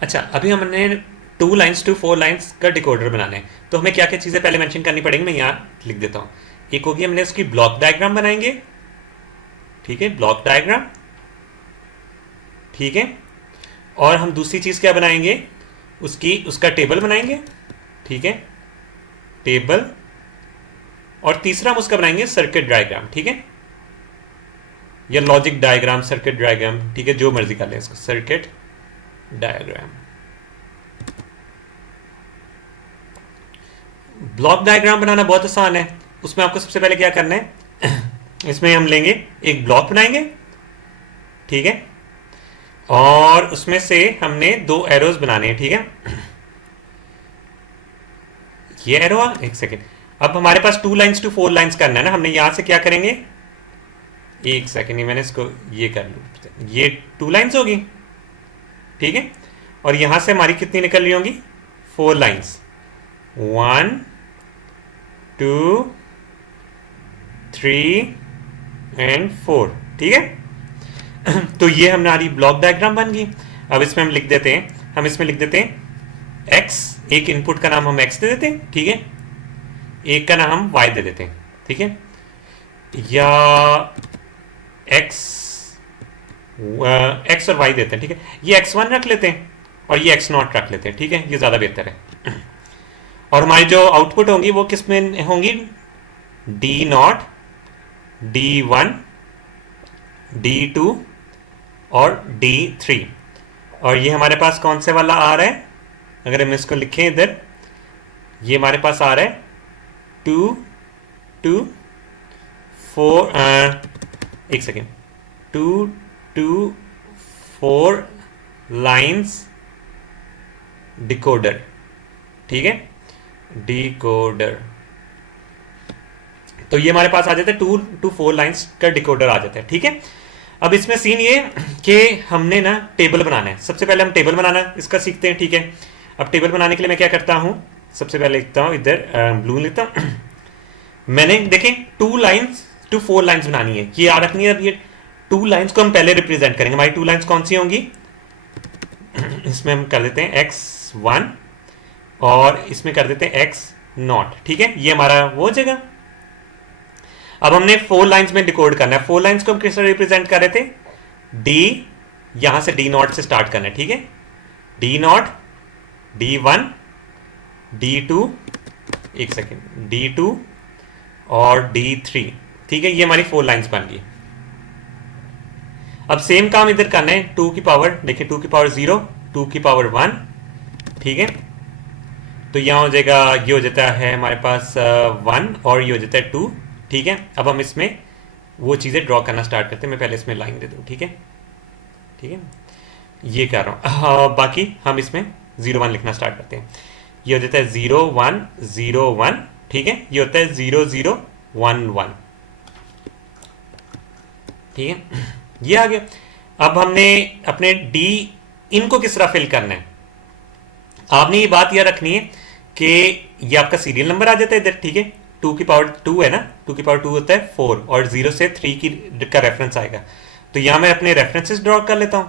अच्छा, अभी हमने 2 लाइन्स टू 4 लाइन्स का डिकोडर बनाना है, तो हमें क्या क्या चीज़ें पहले मेंशन करनी पड़ेंगी, मैं यहाँ लिख देता हूँ। एक होगी, हमने उसकी ब्लॉक डायग्राम बनाएंगे, ठीक है, ब्लॉक डायग्राम, ठीक है। और हम दूसरी चीज़ क्या बनाएंगे, उसका टेबल बनाएंगे, ठीक है, टेबल। और तीसरा हम उसका बनाएंगे सर्किट डायग्राम, ठीक है, या लॉजिक डायग्राम, सर्किट डायग्राम, ठीक है, जो मर्जी कर लें इसको, सर्किट डायग्राम। ब्लॉक डायग्राम बनाना बहुत आसान है। उसमें आपको सबसे पहले क्या करना है इसमें हम लेंगे, एक ब्लॉक बनाएंगे, ठीक है, और उसमें से हमने 2 एरोज बनाने हैं, ठीक है। ये एरो, एक सेकेंड, अब हमारे पास 2 लाइन्स टू 4 लाइन्स करना है ना, हमने यहां से क्या करेंगे, एक सेकेंड, मैंने इसको ये कर लूँ, ये 2 लाइन्स होगी, ठीक है। और यहां से हमारी कितनी निकल रही होंगी, 4 लाइन्स, 1 2 3 एंड 4, ठीक है। तो ये हमारी ब्लॉक डायग्राम बन गई। अब इसमें हम लिख देते हैं, एक्स, एक इनपुट का नाम हम एक्स दे देते हैं, ठीक है, एक का नाम हम वाई दे देते हैं, ठीक है, या एक्स एक्स और वाई देते हैं, ठीक है। ये x1 रख लेते हैं और ये x0 रख लेते हैं, ठीक है, ये ज़्यादा बेहतर है। और हमारी जो आउटपुट होंगी वो किस में होंगी, D0, D1, D2 और D3। और ये हमारे पास कौन से वाला आ रहा है, अगर हम इसको लिखें इधर, ये हमारे पास आ रहा है 2 2 4, एक सेकेंड, 2 2 4 लाइन्स डिकोडर, ठीक है, डिकोडर। तो ये हमारे पास आ जाता है 2 to 4 लाइन्स का डिकोडर आ जाता है, ठीक है। अब इसमें सीन ये कि हमने ना टेबल बनाना है। सबसे पहले हम टेबल बनाना इसका सीखते हैं, ठीक है। अब टेबल बनाने के लिए मैं क्या करता हूँ, सबसे पहले लिखता हूँ इधर ब्लू लिखता हूँ। मैंने देखें 2 लाइन्स टू 4 लाइन्स बनानी है, ये याद रखनी है। अब ये 2 लाइन्स को हम पहले रिप्रेजेंट करेंगे। हमारी 2 लाइन्स कौन सी होंगी, इसमें हम कर देते हैं x1 और इसमें कर देते हैं x0, ठीक है, ये हमारा वो हो जाएगा। अब हमने 4 लाइन्स में डिकोड करना है। 4 लाइन्स को हम किस तरह रिप्रेजेंट कर रहे थे, डी, यहां से D0 से स्टार्ट करना है, ठीक है, D0, D1, D2, एक सेकेंड, D2 और D3, ठीक है, ये हमारी 4 लाइन्स बन गई। अब सेम काम इधर करना है, 2 की पावर, देखिए 2 की पावर 0, 2 की पावर 1, ठीक है। तो यहां हो जाएगा, ये हो जाता है हमारे पास 1 और ये हो जाता है 2, ठीक है। अब हम इसमें वो चीज़ें ड्रॉ करना स्टार्ट करते हैं। मैं पहले इसमें लाइन दे दूँ, ठीक है, ठीक है, ये कर रहा हूँ। बाकी हम इसमें 0 1 लिखना स्टार्ट करते हैं। ये हो जाता है 0 1 0 1, ठीक है, ये होता है 0 0 1 1, ठीक है, ये आ गया। अब हमने अपने डी इनको किस तरह फिल करना है, आपने ये बात याद रखनी है कि ये आपका सीरियल नंबर आ जाता है इधर, ठीक है, 2 की पावर 2 है ना, 2 की पावर 2 होता है 4 और 0 से 3 की का रेफरेंस आएगा। तो यहां मैं अपने रेफरेंसेस ड्रॉ कर लेता हूं,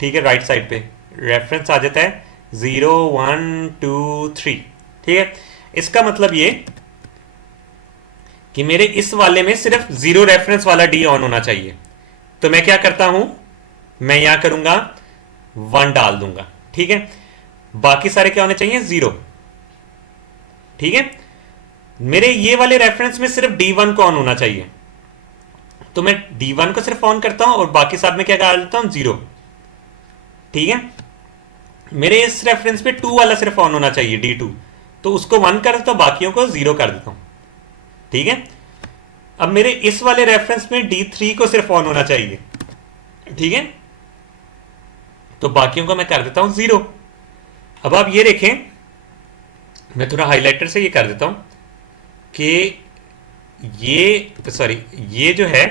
ठीक है, राइट साइड पे रेफरेंस आ जाता है 0 1 2 3, ठीक है। इसका मतलब ये कि मेरे इस वाले में सिर्फ 0 रेफरेंस वाला डी ऑन होना चाहिए। तो मैं क्या करता हूं, मैं यहां करूंगा 1 डाल दूंगा, ठीक है, बाकी सारे क्या होने चाहिए 0, ठीक है। मेरे ये वाले रेफरेंस में सिर्फ D1 को ऑन होना चाहिए, तो मैं D1 को सिर्फ ऑन करता हूं और बाकी सब में क्या डाल देता हूं 0, ठीक है। मेरे इस रेफरेंस पे 2 वाला सिर्फ ऑन होना चाहिए D2, तो उसको 1 कर देता हूं, बाकियों को 0 कर देता हूं, ठीक है। अब मेरे इस वाले रेफरेंस में D3 को सिर्फ ऑन होना चाहिए, ठीक है, तो बाकियों को मैं कर देता हूं 0। अब आप ये देखें, मैं थोड़ा हाइलाइटर से ये कर देता हूं कि ये जो है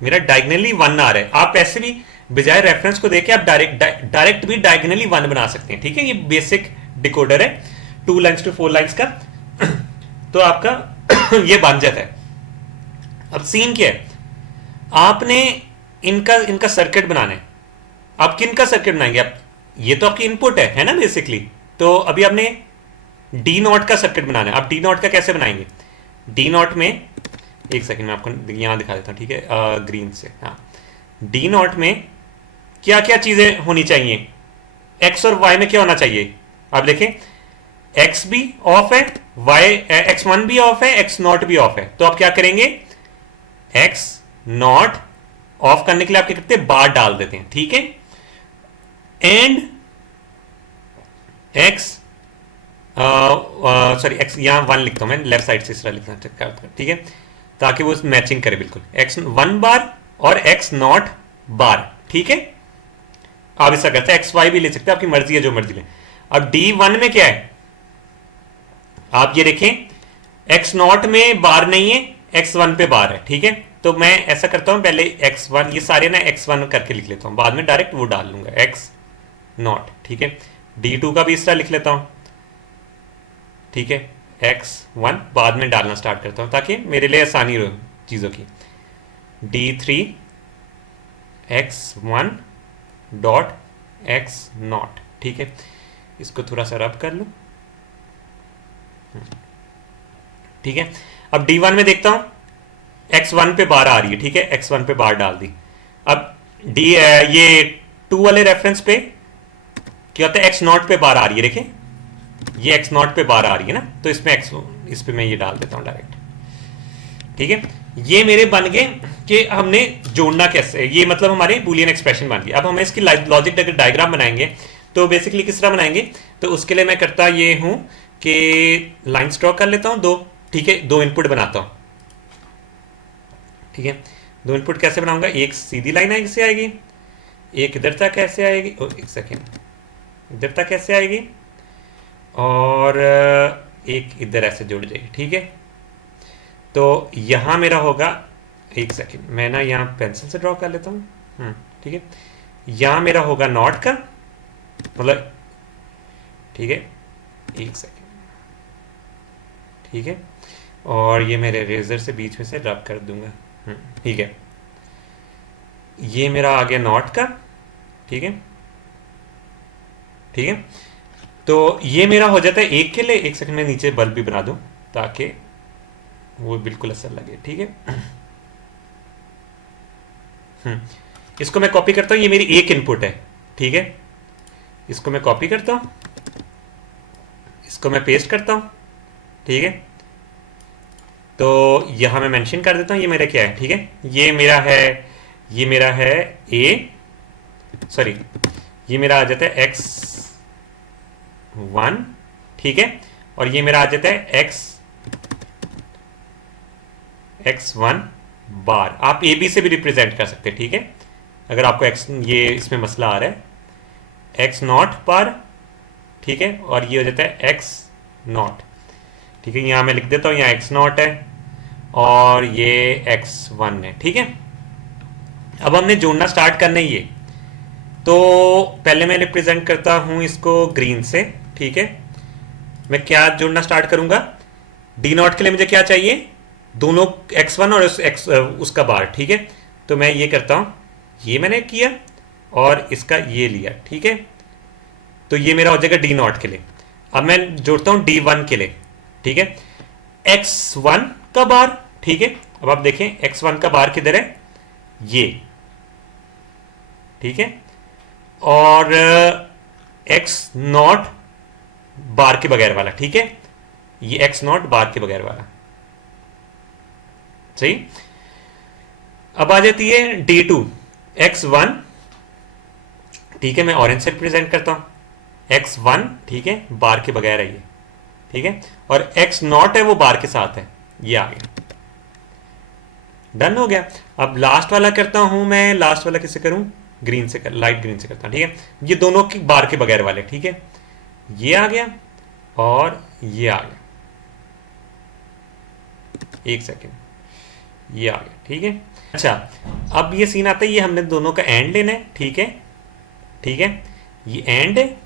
मेरा डायगनली 1 आ रहा है। आप ऐसे भी बजाय रेफरेंस को देके आप डायरेक्ट भी डायगनली 1 बना सकते हैं, ठीक है, ये बेसिक डिकोडर है 2 लाइन्स टू 4 लाइन्स का। तो आपका ये बन जाता है। अब सीन क्या है, आपने इनका सर्किट बनाना है। आप किन का सर्किट बनाएंगे, आप ये तो आपकी इनपुट है ना बेसिकली। तो अभी आपने डी नॉट का सर्किट बनाना है। आप डी नॉट का कैसे बनाएंगे? डी नॉट में, एक सेकंड में आपको यहां दिखा देता हूं, ठीक है, ग्रीन से। हाँ, डी नॉट में क्या क्या चीजें होनी चाहिए, एक्स और वाई में क्या होना चाहिए? आप देखें, एक्स भी ऑफ है, वाई एक्स वन भी ऑफ है, एक्स नॉट भी ऑफ है। तो आप क्या करेंगे? एक्स नॉट ऑफ करने के लिए आप क्या करते हैं? बार डाल देते हैं, ठीक है। एंड एक्स, सॉरी एक्स, यहां वन लिखता हूं मैं, लेफ्ट साइड से इस तरह लिखना, ठीक है, ताकि वो मैचिंग करे बिल्कुल। एक्स वन बार और एक्स नॉट बार, ठीक है। आप ऐसा करते हैं, एक्स वाई भी ले सकते हैं, आपकी मर्जी है, जो मर्जी ले। अब डी वन में क्या है? आप ये देखें, एक्स नॉट में बार नहीं है, एक्स वन पे बार है, ठीक है। तो मैं ऐसा करता हूं, पहले एक्स वन, ये सारे ना एक्स वन करके लिख लेता हूं, बाद में डायरेक्ट वो डाल लूंगा एक्स नॉट, ठीक है। डी टू का भी इस तरह लिख लेता हूं, ठीक है, एक्स वन बाद में डालना स्टार्ट करता हूं ताकि मेरे लिए आसानी रहे चीज़ों की। D three x one dot x not, ठीक है। इसको थोड़ा सा रब कर लो, ठीक है। अब डी वन में देखता हूं, एक्स वन पे बार आ रही है, ठीक है, एक्स वन पे बार डाल दी। अब डी ये टू वाले रेफरेंस पे क्या होता है? एक्स नॉट पे बार आ रही है, देखें, ये एक्स नॉट पे बार आ रही है ना, तो इसमें एक्स, इस पे मैं ये डाल देता हूं डायरेक्ट, ठीक है। ये मेरे बन गए कि हमने जोड़ना कैसे, ये मतलब हमारे बूलियन एक्सप्रेशन बन गई। अब हम इसकी लॉजिक डायग्राम बनाएंगे, तो बेसिकली किस तरह बनाएंगे? तो उसके लिए मैं करता ये हूं कि लाइन ड्रॉ कर लेता हूं दो, ठीक है, दो इनपुट बनाता हूं, ठीक है। दो इनपुट कैसे बनाऊंगा? एक सीधी लाइन ऐसे आएगी, एक इधर तक ऐसे आएगी, एक सेकेंड, इधर तक ऐसे आएगी, और एक इधर ऐसे जुड़ जाएगी, ठीक है। तो यहां मेरा होगा, एक सेकेंड मैं ना यहाँ पेंसिल से ड्रॉ कर लेता हूँ, ठीक है। यहां मेरा होगा नॉट का मतलब, ठीक है, एक सेकेंड, ठीक है, और ये मेरे रेजर से बीच में से रब कर दूंगा, ठीक है। ये मेरा आ गया नॉट का, ठीक है, ठीक है। तो ये मेरा हो जाता है एक के लिए, एक सेकंड में नीचे बल्ब भी बना दूं ताकि वो बिल्कुल असर लगे, ठीक है। इसको मैं कॉपी करता हूं, ये मेरी एक इनपुट है, ठीक है। इसको मैं कॉपी करता हूं, इसको मैं पेस्ट करता हूं, ठीक है। तो यहां मैं मेंशन कर देता हूं ये मेरा क्या है, ठीक है। ये मेरा है ए, सॉरी, ये मेरा आ जाता है एक्स वन, ठीक है, और ये मेरा आ जाता है एक्स वन बार। आप ए बी से भी रिप्रेजेंट कर सकते हैं, ठीक है, अगर आपको एक्स, ये इसमें मसला आ रहा है, एक्स नॉट बार, ठीक है, और ये हो जाता है एक्स नॉट, ठीक है। यहां मैं लिख देता हूं, यहाँ एक्स नॉट है और ये एक्स वन है, ठीक है। अब हमने जोड़ना स्टार्ट करना ही है, तो पहले मैं रिप्रेजेंट करता हूं इसको ग्रीन से, ठीक है। मैं क्या जोड़ना स्टार्ट करूंगा? डी नॉट के लिए मुझे क्या चाहिए? दोनों एक्स वन और उसका बार, ठीक है। तो मैं ये करता हूं, ये मैंने किया और इसका ये लिया, ठीक है। तो ये मेरा हो जाएगा डी नॉट के लिए। अब मैं जोड़ता हूं डी वन के लिए, ठीक है, एक्स वन का बार, ठीक है। अब आप देखें एक्स वन का बार किधर है? ये, ठीक है, और एक्स नॉट बार के बगैर वाला, ठीक है, ये एक्स नॉट बार के बगैर वाला, सही। अब आ जाती है डी टू, एक्स वन, ठीक है, मैं ऑरेंज से रिप्रेजेंट करता हूं, एक्स वन, ठीक है, बार के बगैर है ये, ठीक है, और एक्स नॉट है वो बार के साथ है, ये आ गया, डन हो गया। अब लास्ट वाला करता हूं मैं, लास्ट वाला किससे करूं? ग्रीन से, लाइट ग्रीन से करता हूं, ठीक है। ये दोनों की बार के बगैर वाले, ठीक है, ये आ गया और ये आ गया, एक सेकेंड, ये आ गया, ठीक है। अच्छा, अब ये सीन आता है, ये हमने दोनों का एंड लेना है, ठीक है, ठीक है, ये एंड है,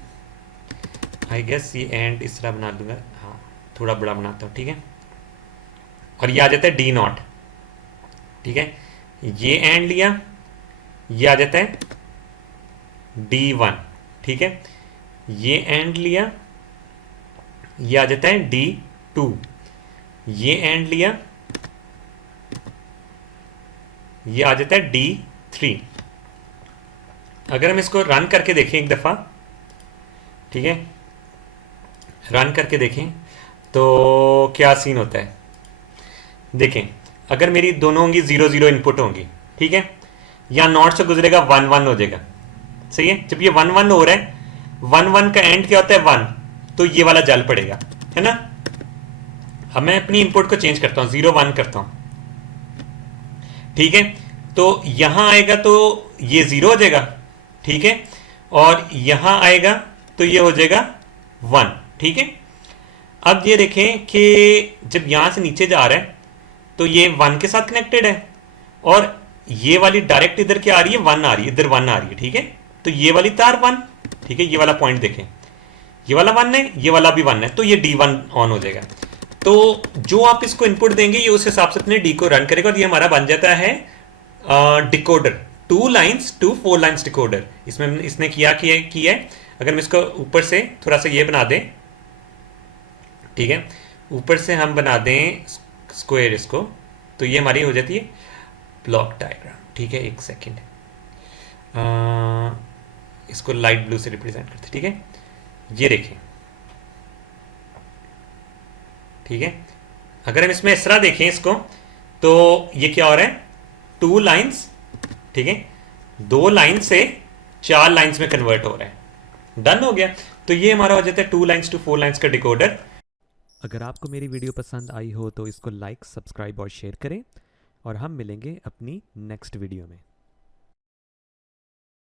आई गेस ये एंड इस तरह बना दूंगा, हाँ थोड़ा बड़ा बनाता हूँ, ठीक है, और ये आ जाता है डी नॉट, ठीक है, ये एंड लिया, ये आ जाता है डी वन, ठीक है, ये एंड लिया, ये आ जाता है D2, ये एंड लिया, ये आ जाता है D3। अगर हम इसको रन करके देखें एक दफ़ा, ठीक है, रन करके देखें तो क्या सीन होता है। देखें, अगर मेरी दोनों होंगी 0 0 इनपुट होंगी, ठीक है, या नॉट से गुजरेगा 1 1 हो जाएगा, सही है। जब ये 1 1 हो रहा है, 1 1 का एंड क्या होता है 1, तो ये वाला जल पड़ेगा, है ना। अब मैं अपनी इनपुट को चेंज करता हूं, 0 1 करता हूं, ठीक है, तो यहां आएगा तो ये 0 हो जाएगा, ठीक है, और यहां आएगा तो ये हो जाएगा 1, ठीक है। अब ये देखें कि जब यहां से नीचे जा रहा है तो ये 1 के साथ कनेक्टेड है, और ये वाली डायरेक्ट इधर क्या आ रही है, 1 आ रही है, इधर 1 आ रही है, ठीक है। तो ये वाली तार 1, ठीक है, ये वाला पॉइंट देखें, ये वाला 1 है, ये वाला भी 1 है, तो ये D1 ऑन हो जाएगा। तो जो आप इसको इनपुट देंगे ये उस हिसाब से अपने डी को रन करेगा, और ये हमारा बन जाता है decoder, 2 lines to 4 lines decoder. इसमें इसने किया है। अगर हम इसको ऊपर से थोड़ा सा ये बना दें, ठीक है, ऊपर से हम बना दें स्क्वायर इसको, तो ये हमारी हो जाती है ब्लॉक डायग्राम, ठीक है। एक सेकेंड, इसको लाइट ब्लू से रिप्रेजेंट करते, ठीक है, ये देखें, ठीक है। अगर हम इसमें इस तरह देखें इसको, तो ये क्या हो रहा है, 2 लाइन्स, ठीक है, 2 लाइन से 4 लाइन्स में कन्वर्ट हो रहा है, डन हो गया। तो ये हमारा हो जाता है 2 लाइन्स टू 4 लाइन्स का डिकोडर। अगर आपको मेरी वीडियो पसंद आई हो तो इसको लाइक, सब्सक्राइब और शेयर करें, और हम मिलेंगे अपनी नेक्स्ट वीडियो में।